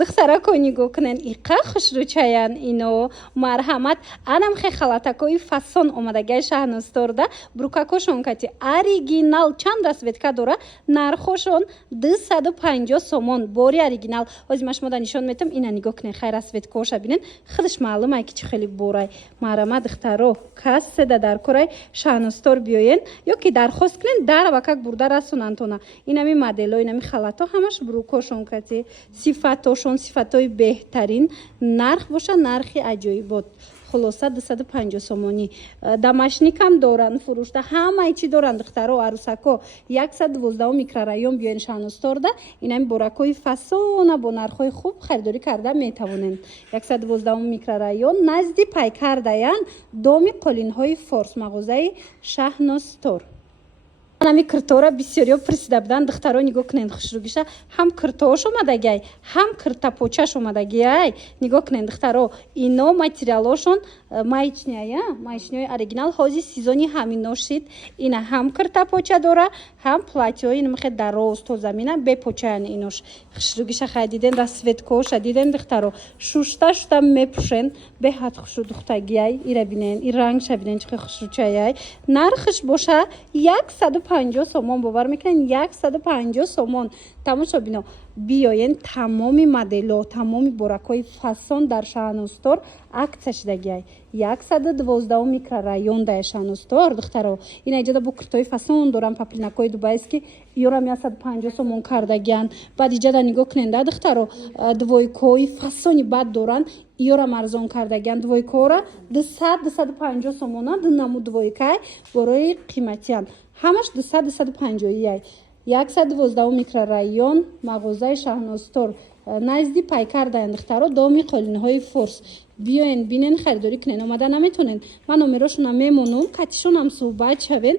духтарако нигоҳ кунен иқа хушрӯчаян ино марҳамат анам хе халатакои фасон омадагиай шаҳносторда брукакошон кати оригинал чанд расветка дора нархошон 250 сомон бори оригинал ҳозир ма шумода нишон метам ина нигоҳ кунен хай расветкаоша бинен худаш маълумай ки чӣ хеле борай марҳамат духтаро касседа дар кораи шаҳностор биёен ё ки дархост кунен дар ва как бурда расонантона инами модело инами халато ҳамаш брукошон кати сифатошон сифатои беҳтарин нарх боша нархи аҷоибот хулоса 250 сомонӣ дамашникам доранд фурӯшта ҳамаи чӣ доранд духтаро арӯсако 112 микрорайон биёен шаҳносторда инами боракои фасона бо нархҳои хуб харидорӣ карда метавонен 112 микрорайон назди пайкардаян доми қолинҳои форс мағозаи шаҳностор нами киртора бисёриё присида буданд духтаро нигоҳ кунен хушрӯгиша ҳам киртоош омадагиай ҳам киртапочаш омадагиай нигоҳ кунен духтаро ино материалошон маечняи оригинал ҳозир сезони ҳаминошид ина ҳам киртапоча дора ҳам платьёи намехе дароз то замина бепочаян инош хушрӯгиша хай диден расветкооша диден духтаро шушта мепушен беҳад хушрӯ духтагиай ира бинен и рангша бинен чихе хушрӯчаяй нархш боша 150 сомон бовар мекунен 150 сомон тамошо бино биёен тамоми модело тамоми боракои фасон дар шаҳностор акция шидагиай 112 микрорайон дар шаҳностор духтаро ина иҷода бо куртои фасон дорам паплинакои дубайски ёрам 150 сомон кардагиан баъд иҷода нигоҳ кунен да духтаро двойкои фасони бад доранд ёрам арзон кардагиан двойкора 200-250 сомона дунаmu двойкай борои қиматиян ҳамаш 200-250 112 микрорайон мағозаи шаҳностор назди пайкардаен духтаро доми қолинҳои форс биёен бинен харидорӣ кунен омада наметонен ман номерошона мемонам катишонам суҳбат шавен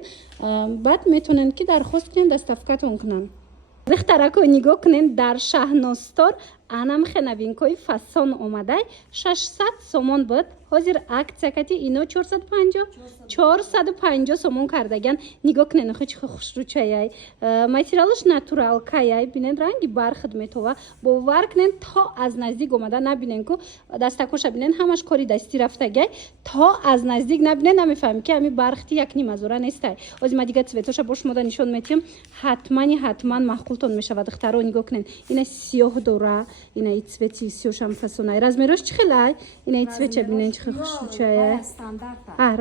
баъд метонен ки дархост кунен доставкатон кунанд духтарако нигоҳ кунен дар шаҳностор анам хенавинкои фасон омадай 600 сомон буд ҳозир акция кати ино 450 сомон кардагиан нигоҳ кунен хо чихо хушрӯчаяй материалаш натуралкаяй бинен ранги бархат метова бовар кунен то аз наздик омада набинен ку дастакоша бинен ҳамаш кори дастӣ рафтагиай то аз наздик набинен намефаҳмем ки ами бархати як нимазора нестай озир ма дига цветоша бо шумода нишон метиҳам ҳатман маҳқултон мешавад духтаро нигоҳ кунен ина сиёҳ дора ина и цвети сиёшам фасонай размерош чӣ хелай ина и цветча бинен чихе хушрӯчая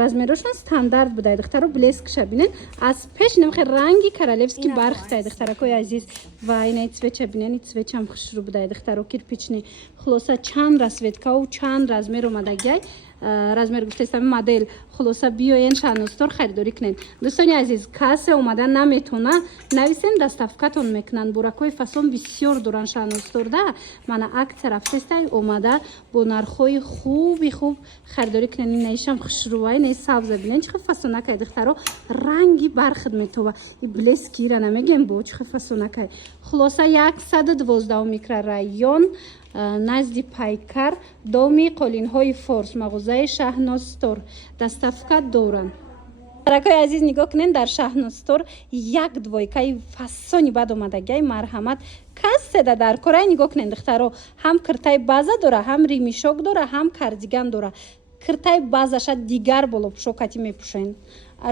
размерошон стандарт будай духтаро блескша бинен аз пеш намехе ранги королевски бархтай духтаракои азиз ва ина и цветча бинен и цветчам хушрӯ будай духтаро кирпични хулоса чанд расветкаву чанд размер омадагиай размер гуфтаистами модель хулоса биёен шаҳностор харидорӣ кунен дӯстони азиз кассе омада наметона нависен доставкатон мекунанд буракои фасон бисёр доранд шаҳносторда мана акция рафтестай омада бо нархҳои хуби хуб харидорӣ кунен инаишам хушрӯвай инаи савза бинен чихе фасонакай духтаро ранги бархат метова и блески ира намегем бо чихе фасонакай хулоса 112 микрорайон назди пайкар доми қолинҳои форс мағозаи шаҳностор доставка доранд даракои азиз нигоҳ кунен дар шаҳностор як двойкаи фасони бад омадагиай марҳамат касседа дар корай нигоҳ кунен духтаро ҳам киртаи база дора ҳам римишок дора ҳам кардиган дора киртаи базаша дигар болопӯшокати мепӯшен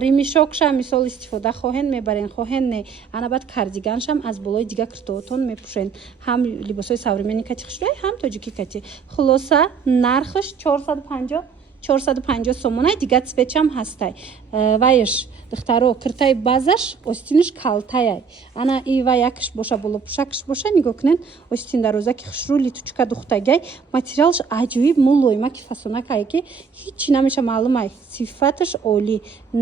римишокша мисол истифода хоҳен мебарен хоҳен не ана баъд кардиганшам аз болои дига киртоотон мепӯшен ҳам либосои савремени кати хушрӯй ҳам тоҷики кати хулоса нархш 450 сомонай дига цветчам ҳастай вайш духтаро киртаи базаш остинш калтаяй ана ива якш боша болопӯшакш боша нигоҳ кунен остин дарозаки хушрӯ литучка духтагай материалш аҷоиб мулоимаки фасонакае ки ҳичи намеша маълумай сифаташ олӣ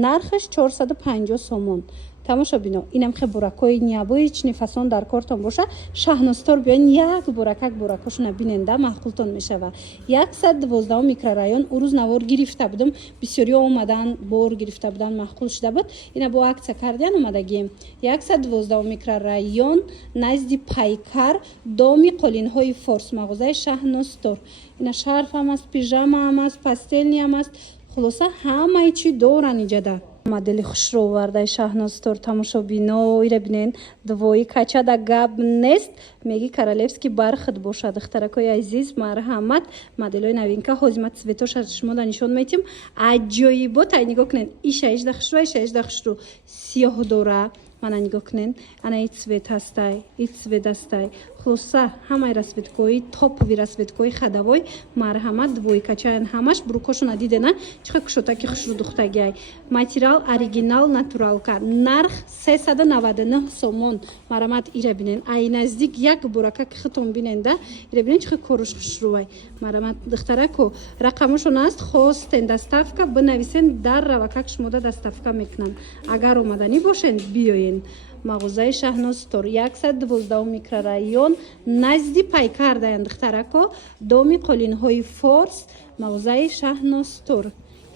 нархш 450 сомон тамошо бино инам хе буракои нябои чини фасон дар кортон боша шаҳностор биён як буракак буракошона биненда маҳқултон мешава 112 микрорайон урӯз навор гирифта будам бисёриё омадан бор гирифта будан маҳқул шуда буд ина бо акция кардиан омадагием 112 микрорайон назди пайкар доми қолинҳои форс мағозаи шаҳностор ина шарфам аст пижама ам аст пастелниам аст хулоса ҳамаи чӣ доран иҷада модели хушровардаи Шаҳнозтор тамошобино ире бинен двои качада гап нест меги королевский бархат бошад. Духтаракои азиз марҳамат, моделои новинка ҳозима цветоша шумо да нишон метим. Аҷоибот ай нигоҳ кунед. Иша ижда хушру, иша ижда хушру сиёҳ дора. Мана нигоҳ кунед. Ана и цвет ҳастай, и цвет ҳастай. Хулоса ҳамаи расветкои топови расветкои хадавой марҳамат двои качаян ҳамаш брукошона дидена чихел кушотаки хушру духтагиай. Материал оригинал натуралка. Нарх 399 сомон. Марҳамат ире бинен. Ай наздик як борака ки хитон биненда ире бинен чихел коруш хушрувай. Марҳамат духтарако рақамошон аст хостен доставка бинависен дар равакак шумода доставка мекунанд. Агар омаданӣ бошен биёен. мағозаи Шаҳнозтор 112 микрорайон назди пайкар даян духтарако доми қолинҳои форс мағозаи Шаҳнозтор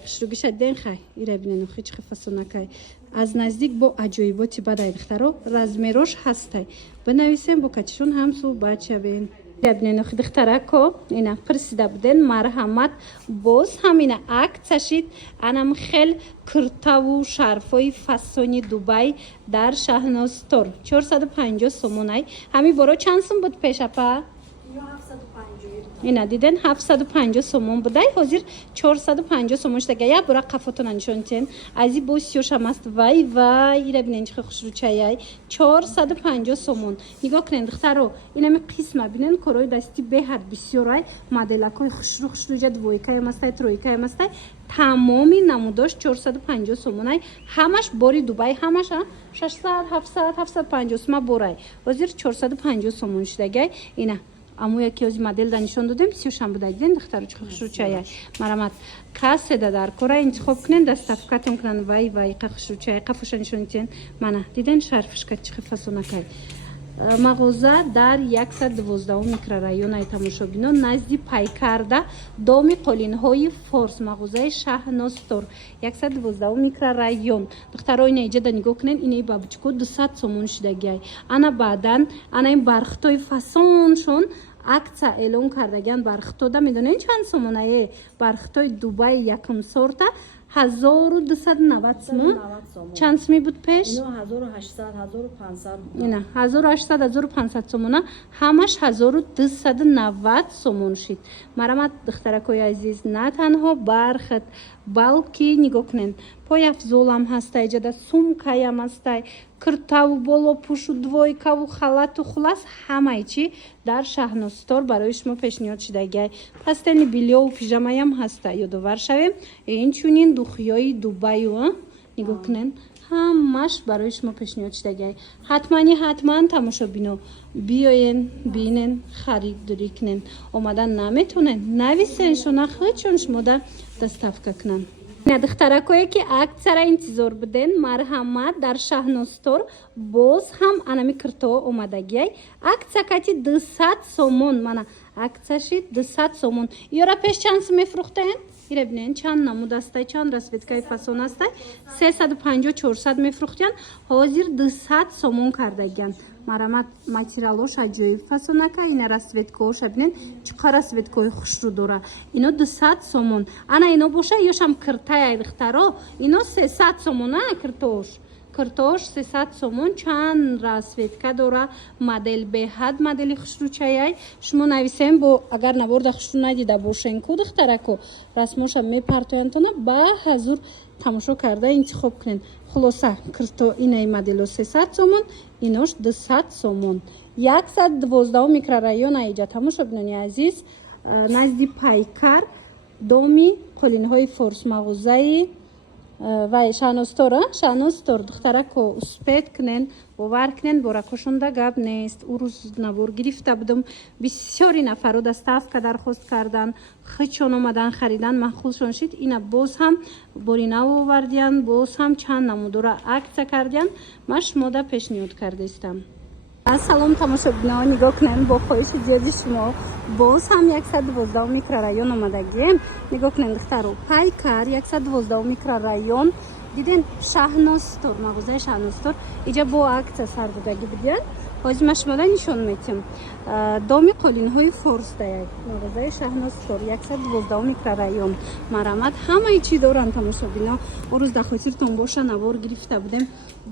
хушругиша ден хай ире бинен хич фасонакай аз наздик бо аҷоиботи бадай духтаро размерош ҳастай бинависен бо качишон ҳамсу бачабен биненохи духтарако ина присида буден марҳамат боз ҳамина акцияшид анам хел киртаву шарфои фасони Дубай дар Шаҳнозтор 450 сомонай ҳами боро чанд сум буд пешапа ина диден 750 сомон будай ҳозир 450 сомон шудаga я бора қафотона нишонтен ази бо сиёшам аст вай вай ира бинен чихел хушручаяй 450 сомон нигоҳ кунен духтаро инами қисма бинен корои дасти беҳад бисёрай моделакои хушру хушруҷа двоикаям астай троикаям астай тамоми намудош 450 сомонай ҳамаш бори Дубай ҳамаш 600 700 750 сома борай ҳозир 450 сомон шудагай ина аммо яке ози модель да нишон додем сиёшам буда диден духтаро чихел хушручая марҳамат касседа дар кора интихоб кунен доставкатон кунан вай вай қа хушручая қафоша нишон диден мана диден шарфишка чихел фасонакай мағоза дар 112 микрорайонаи тамошобино назди пайкарда доми қолинҳои форс мағозаи Шаҳнозтор 112 микрорайон духтаро ина иҷада нигоҳ кунен инаи бабучко 200 сомон шудагиай ана баъдан ана ин бархтои фасоншон акция эълон кардагиан бархтода медонен чанд сомонае бархтои Дубай якум сорта 1290 сомон чанд суми буд пеш 1800 ина 1800 1500 сомона ҳамаш 1290 сомон шид марҳамат духтаракои азиз на танҳо бархат балки нигоҳ кунен пояфзолам ҳастай ҷада сумкаям ҳастай киртаву болопӯшу двойкаву халату хулас ҳамаи чӣ дар Шаҳнозтор барои шумо пешниҳод шудагиай пастени билёву пижамаям ҳастай ёдовар шавем инчунин духиёи Дубаю нигоҳ кунен ҳамаш барои шумо пешниҳод шудагиай ҳатман тамошобино биёен бинен харидорӣ кунен омадан наметонен нависен шуна хичон шумода доставка кунанд духтаракое ки акцияра интизор буден марҳамат дар Шаҳнозтор боз ҳам анами киртоо омадагиай акция кати 200 сомон мана акцияши 200 сомон ёра пеш чанд сум мефурӯхтен ире бинен чанд намуд астай чанд расветкаи фасон астай 350 400 мефурӯхтиян ҳозир 200 сомон кардагиян марҳамат материалош аҷоиб фасонака ина расветкооша бинен чиқа расветкои хушру дора ино 200 сомон ана ино боша ёшам киртаяй духтаро ино 300 сомон киртоош 300 сомон чанд расветка дора модель беҳад модели хушручаяй шумо нависем бо агар наборда хушру надида бошен ку духтарако расмоша мепартояндтона ба ҳазур тамошо карда интихоб кунен хулоса кирто инаи модело 300 сомон инош 200 сомон 112 микрорайон аиҷа тамошобинони азиз назди пайкар доми қолинҳои форс мағозаи вай Шаҳнозтор духтарако успед кунен бовар кунен боракошонда гап нест ӯ рӯз набор гирифта будам бисёри нафаро доставка дархост кардан хичон омадан харидан маҳқулшон шид ина боз ҳам бори нав овардиян боз ҳам чанд намудора акция кардиян ман шумода пешниҳод кардаистам салом тамошобиноҳо нигоҳ кунен бо хоҳиши зиёди шумо боз ҳам 112 микрорайон омадагием нигоҳ кунен духтаро пайкар 112 микрорайон диден Шаҳнозтор мағозаи Шаҳнозтор иҷа бо акция сар будагӣ будиян ҳозир ма шуморо нишон медиҳам. Доми қолинҳои форс даяд мағозаи Шаҳностор 112 микрорайон Марамат ҳамаи чӣ доранд тамошобино. орӯз дар хотиртон боша навор гирифта будем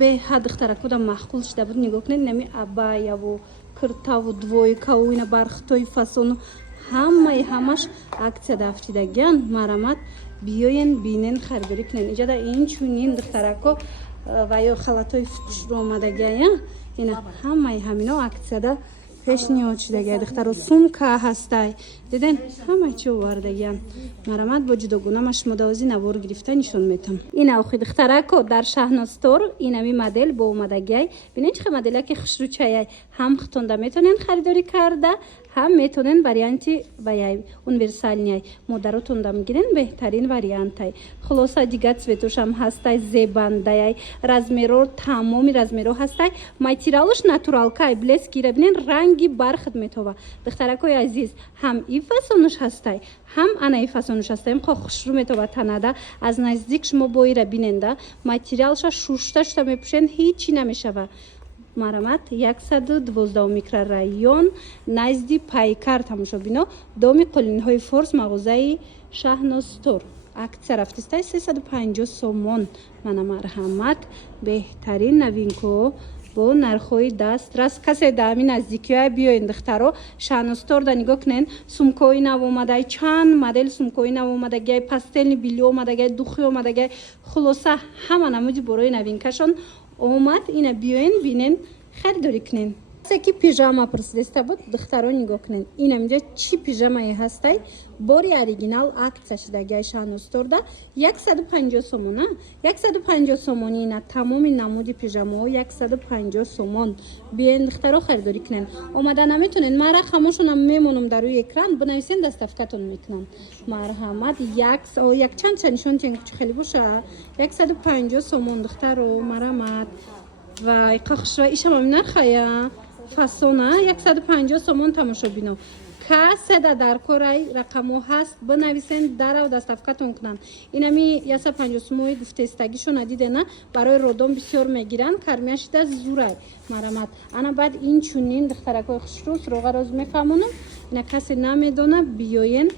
беҳад духтаракуда маҳқул шуда буд. нигоҳ кунед нами абаяву киртаву двойкаву ина бархтои фасону ҳамаш аксия дафтидагиян Марамат биёен бинен харидорӣ кунен. иҷада инчунин духтарако ва ё халатои футшро омадагияя ина ҳамаи ҳамино аксияда пешниҳод шудагия. духтаро сумка ҳастай диден ҳамаи чӣ овардагиян Марамат бо ҷудогуна шумодаози навор гирифта нишон метам. ина охи духтарако дар Шаҳностор инами модел бо омадагияй бинен чӣ моделяки хушрӯчаяй ҳам хитонда метонен харидорӣ карда ҳам метонен варианти ваяй универсальняй модаротонда мегирен беҳтарин вариантай. хулоса дига цветошам ҳастай зебандаяй размеро тамоми размеро ҳастай материалош натуралкай блескира бинен ранги бархат метова. духтаракои азиз ҳам и фасонуш ҳастай ҳам анаи фасонуш ҳастай мхо хушрӯ метова танада аз наздик шумо боира биненда материалша шушта шуда мепӯшен ҳичи намешава. Марамат 112 микрорайон назди пайкар тамошобино доми қолинҳои форс мағозаи Шаҳностор аксия рафтистай 350 сомон. мана марҳамат беҳтарин новинко бо нархҳои дастрас. касе да ҳамин наздикиҳоя биёен духтаро Шаҳносторда нигоҳ кунен сумкои нав омадай чанд модел сумкои нав омадагияй пастелни билӣ омадагияй духӣ омадагияй хулоса ҳама намуди борои новинкашон омад. ина биёен бинен харидорӣ кунен. касе ки пижама пурсидаста буд духтаро нигоҳ кунен ин амҷа чӣ пижамае ҳастай бори оригинал аксия шудагияи Шаҳносторда 150 сомон 150 сомони ина тамоми намуди пижамаҳо 150 сомон. биёен духтаро харидорӣ кунен. омада наметонен ман рақамошонам мемонам дар рӯи экран бинависен доставкатон мекунам. марҳамат якчандша нишон тиҳен кучи хеле боша 150 сомон духтаро марҳамат вай қахшва ишам ами нархая фасона 150 сомон тамошобино. каседа дар корай рақамо ҳаст бинависен дарав доставкатон кунанд. инами 150 сомони гуфтестагишона дидена барои родон бисёр мегиранд кармияшида зурай. марҳамат ана баъд инчунин духтаракои хушрӯ суроға роз мефаҳмонам. ина касе намедона биёен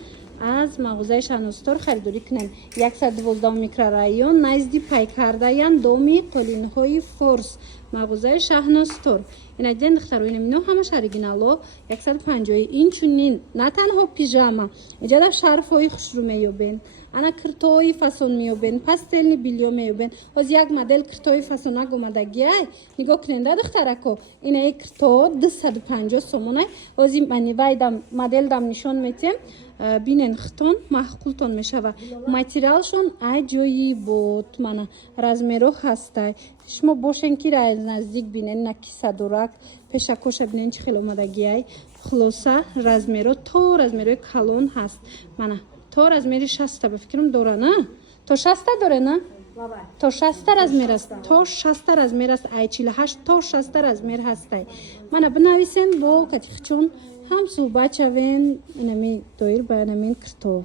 аз мағозаи Шаҳностор харидорӣ кунен. 112 микрорайон назди пайкардаян доми қолинҳои форс мағозаи Шаҳностор. ина диден духтаро инамино ҳамаш оригинало 150 инчунин на танҳо пижама иҷада шарфҳои хушрӯ меёбен ана киртои фасон меёбен пастелни билё меёбен. ҳозир як модел киртои фасонак омадагияй нигоҳ куненда духтарако инаи кирто 250 сомонай. ҳозир мани вайдам моделдам нишон метиҳем бинен хитон маҳқултон мешава. материалшон аҷоибот мана размеро ҳастай шумо бошен ки наздик бинен на кисадорак пешакоша бинен чӣ хел омадагияй. хулоса размеро то размерои калон ҳаст. мана то размери 60 ба фикрам дора на то 60 дора на то 60 размер аст то 60 размер аст ай 48 то 60 размер ҳастай. мана бинависен бо катихчон ҳам суҳбат шавен инами доир ба намин кирто.